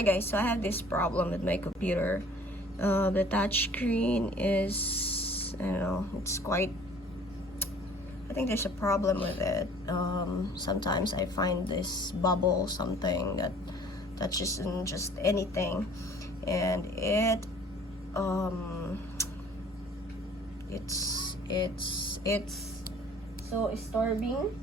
Hi guys, so I have this problem with my computer. The touchscreen is, I don't know, it's quite, I think there's a problem with it. Sometimes I find this bubble, something that touches in just anything, and it's so disturbing.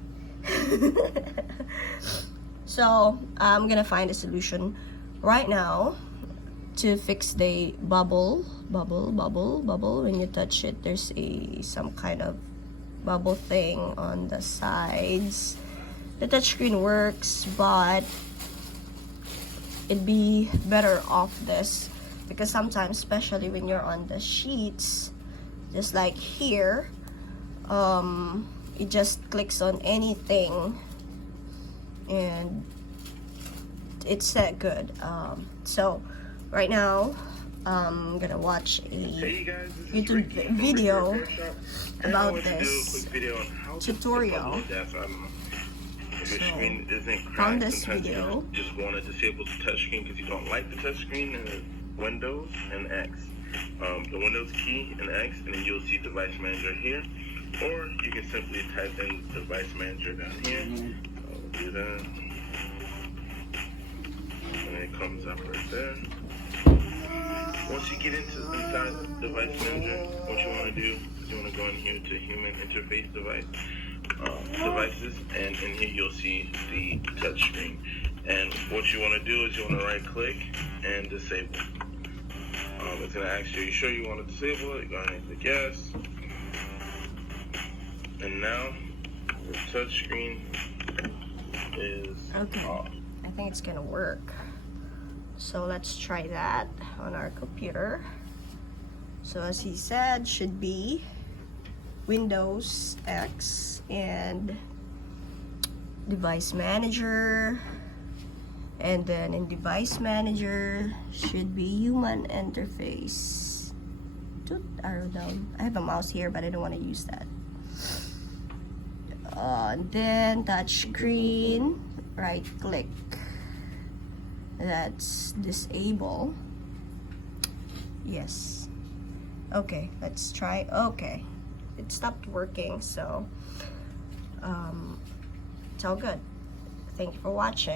So I'm gonna find a solution right now to fix the bubble. When you touch it, there's some kind of bubble thing on the sides. The touchscreen works, but it'd be better off this, because sometimes, especially when you're on the sheets, just like here, it just clicks on anything and it's that good. So right now I'm gonna watch a YouTube video about this tutorial. Your screen isn't Found cracked. this Sometimes video. you just want to disable the touchscreen because you don't like the touchscreen, and it's Windows and X. The Windows key and X, and then you'll see Device Manager here. Or you can simply type in Device Manager down here. I'll do that. And it comes up right there. Once you get inside Device Manager, what you want to do is you want to go in here to Human Interface Device. Devices, and in here you'll see the touch screen, and what you want to do is you want to right click and disable. It's going to ask you, are you sure you want to disable it? Go ahead and click yes, and now the touch screen is off. I think it's gonna work, so let's try that on our computer. So as he said, should be Windows X and Device Manager, and then in Device Manager should be Human Interface. Arrow down. I have a mouse here, but I don't want to use that. Then touch screen, right click, that's disable. Yes. Okay, let's try. Okay, it stopped working, so it's all good. Thank you for watching.